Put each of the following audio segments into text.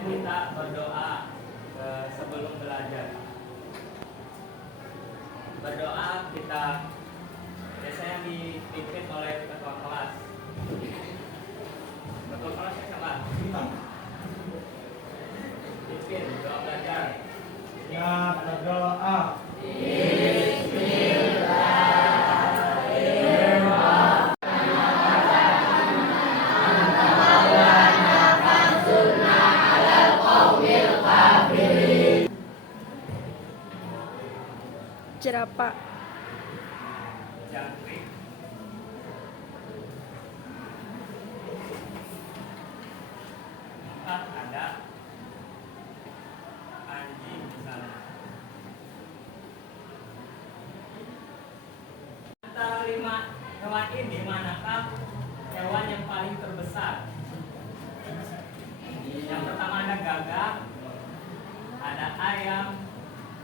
kalian kita berdoa sebelum belajar. Berdoa kita biasanya dipimpin oleh ketua kelas. Ketua kelasnya siapa? Pimpin doa belajar. Ya, berdoa. Jerapah. Jangkrik. Empat ada anjing misalnya. Antara 5 hewan ini manakah hewan yang paling terbesar? Yang pertama ada gagak, ada ayam,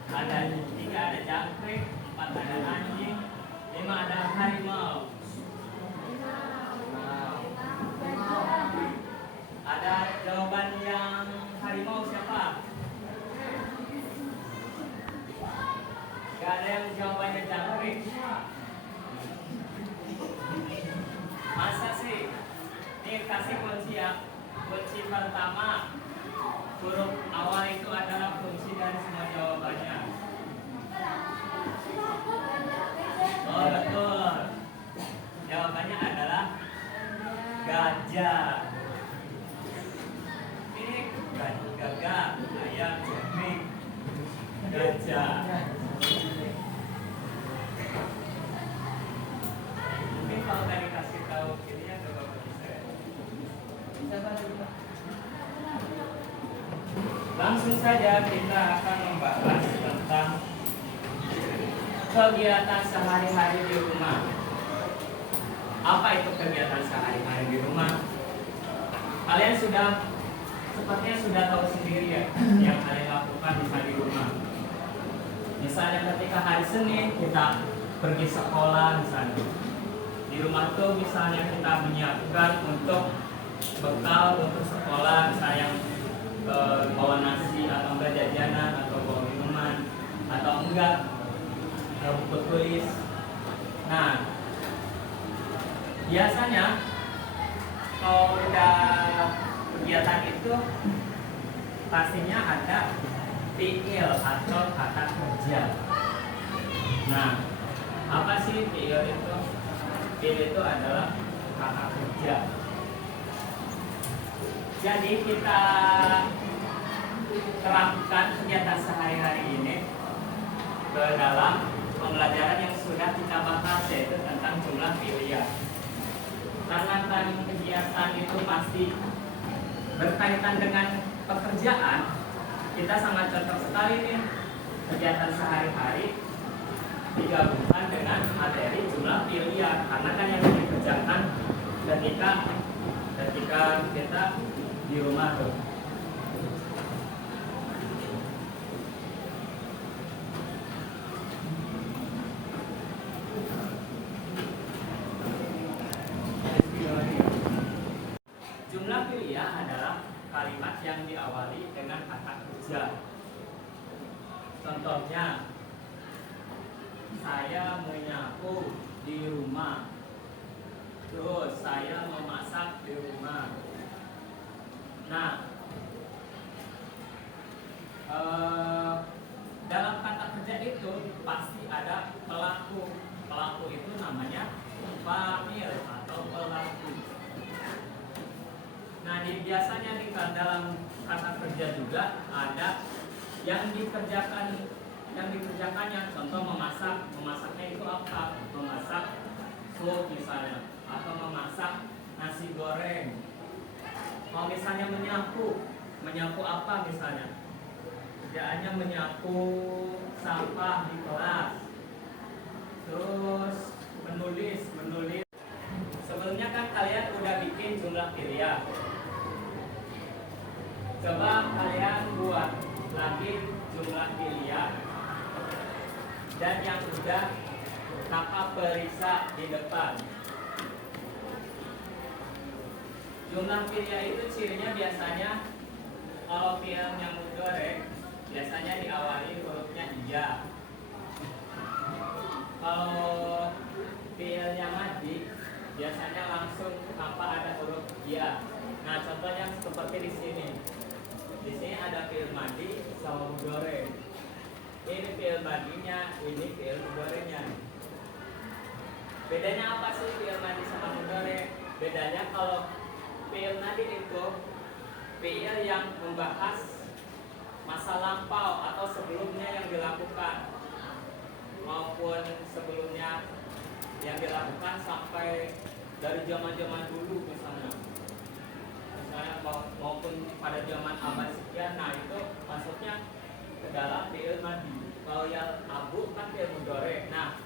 ada 3 ada jangkrik, 4 ada anjing, 5 ada harimau. Ada jawaban yang harimau siapa? Gak ada yang jawabannya jangkrik. Masa sih? Ini kasih kunci ya. Kunci pertama, huruf awal itu adalah kunci dari semua jawabannya. Oh betul. Jawabannya adalah gajah. Ini gagak, ayam, jangkrik, gajah. Mungkin kalau tadi kasih tahu ini ya coba bisa. Bisa bantu. Langsung saja kita akan membahas tentang kegiatan sehari-hari di rumah. Apa itu kegiatan sehari-hari di rumah? Kalian sepertinya sudah tahu sendiri ya yang kalian lakukan di rumah. Misalnya ketika hari Senin kita pergi sekolah misalnya. Di rumah tuh misalnya kita menyiapkan untuk bekal untuk sekolah, misalnya bawa nasi atau enggak jajanan atau bawa minuman atau enggak buku tulis. Nah, biasanya kalau udah kegiatan itu pastinya ada fiil atau kata kerja. Nah, apa sih fiil itu? Fiil itu adalah kata kerja. Jadi kita terapkan kegiatan sehari-hari ini ke dalam pembelajaran yang sudah kita bahas, yaitu tentang jumlah pilihan. Karena kan kegiatan itu pasti berkaitan dengan pekerjaan, kita sangat cocok sekali nih kegiatan sehari-hari digabungkan dengan materi jumlah pilihan, karena kan yang dikerjakan ketika kita di rumah tuh. Jumlah pilihan adalah kalimat yang diawali dengan kata kerja. Contohnya, saya menyapu di rumah. Terus saya memasak di rumah. Nah, dalam kata kerja itu pasti ada pelaku. Pelaku itu namanya fa'il atau pelaku. Nah, biasanya di dalam kata kerja juga ada yang dikerjakannya. Contoh memasaknya itu apa? Memasak sup misalnya, atau memasak nasi goreng. Kalau misalnya menyapu apa misalnya? Kerjaannya menyapu sampah di kelas. Terus menulis. Sebelumnya kan kalian udah bikin jumlah pilihan. Coba kalian buat lagi jumlah pilihan dan yang udah tanpa periksa di depan. Jumlah pilihan itu cirinya biasanya Kalau fiilnya mudhari biasanya diawali hurufnya iya. Kalau fiilnya madhi biasanya langsung tanpa ada huruf ya. Nah, contohnya seperti di sini. Di sini ada fiil madhi sama mudhari. Ini fiil madhinya, ini fiil mudharinya. Bedanya apa sih fiil madhi sama mudhari? Bedanya kalau fiil madhi itu fiil yang membahas masa lampau atau sebelumnya yang dilakukan maupun sebelumnya yang dilakukan sampai dari zaman-zaman dulu misalnya maupun pada zaman abad sekian. Nah, itu maksudnya ke dalam fiil madhi. Kalau yang abu kan fiil mudhari. Nah,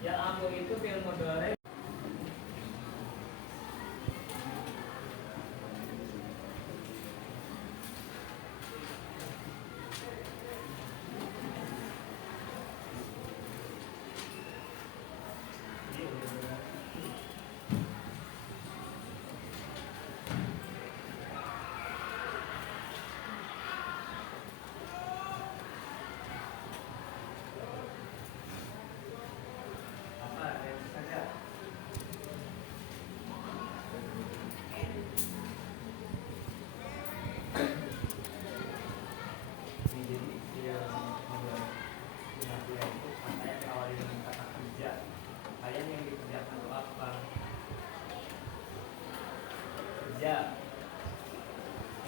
yang abu itu fiil mudhari.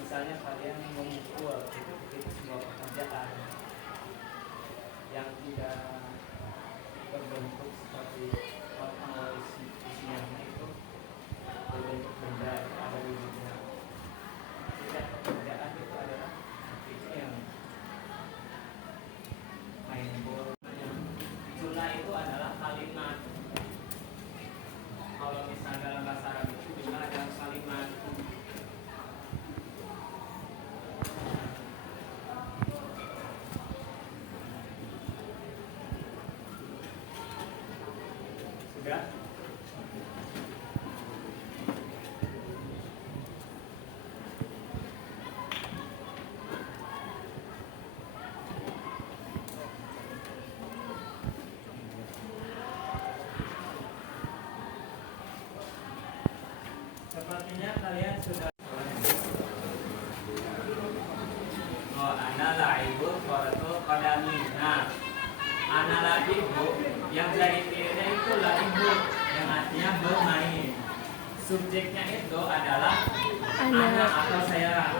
Misalnya kalian memukul, itu sebuah pekerjaan yang tidak berbentuk seperti isinya itu berbentuk benda yang ada di dunia. Setiap pekerjaan itu adalah itu yang main bola. Jumla itu adalah kalimat. Kalau misalnya dalam bahasa Arab itu jumlah adalah kalimat. Sudah? Sepertinya kalian sudah. Oh, ana laibul qaratul qadami. Nah, ana laibu yang dari fiilnya itu laibu yang artinya bermain. Subjeknya itu adalah ana atau saya.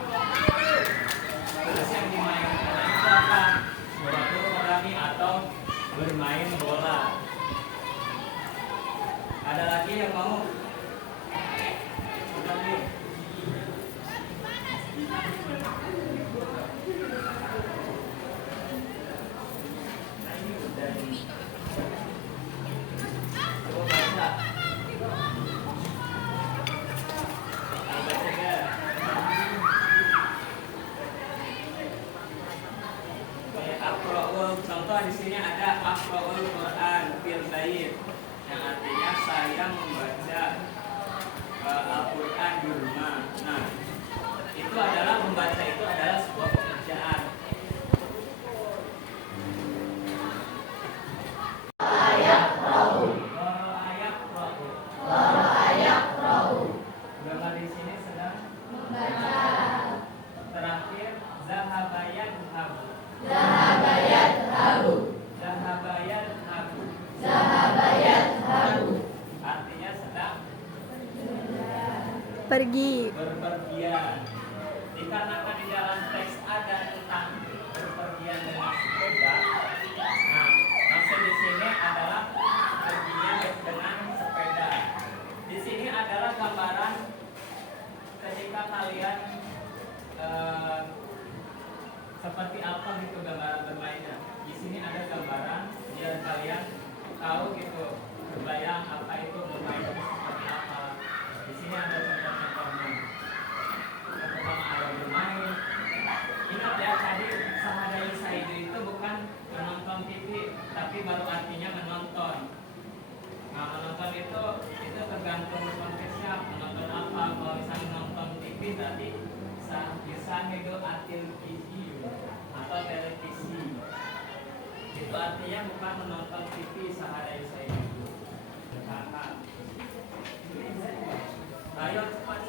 Terus yang dimainkan itu apa? Qaratul qadami atau bermain bola. Ada lagi yang mau? Contoh di sini ada aqra'ul Quran fil bait yang artinya saya membaca Al-Quran di rumah. Nah, itu adalah membaca itu adalah sebuah pekerjaan. Gambar di sini sedang membaca. Terakhir zahabayat habu. Artinya sedang pergi. Berpergian. Dikarenakan di dalam teks ada tentang berpergian dengan sepeda. Nah, maksud di sini adalah pergian dengan sepeda. Di sini adalah gambaran ketika kalian seperti apa gitu gambaran bermainnya. Di sini ada gambaran biar kalian tahu gitu, berbayang apa itu bermain itu seperti apa. Di sini ada contoh-contohnya. Yang pertama ada bermain. Ingat ya, tadi sahadai saidu itu bukan menonton TV, tapi baru artinya menonton. Nah, menonton itu tergantung konteksnya, menonton apa. Kalau misalnya nonton TV berarti sa Isamido Atil TV atau televisi. Itu artinya bukan menonton TV sehari saya itu. Ayo cepat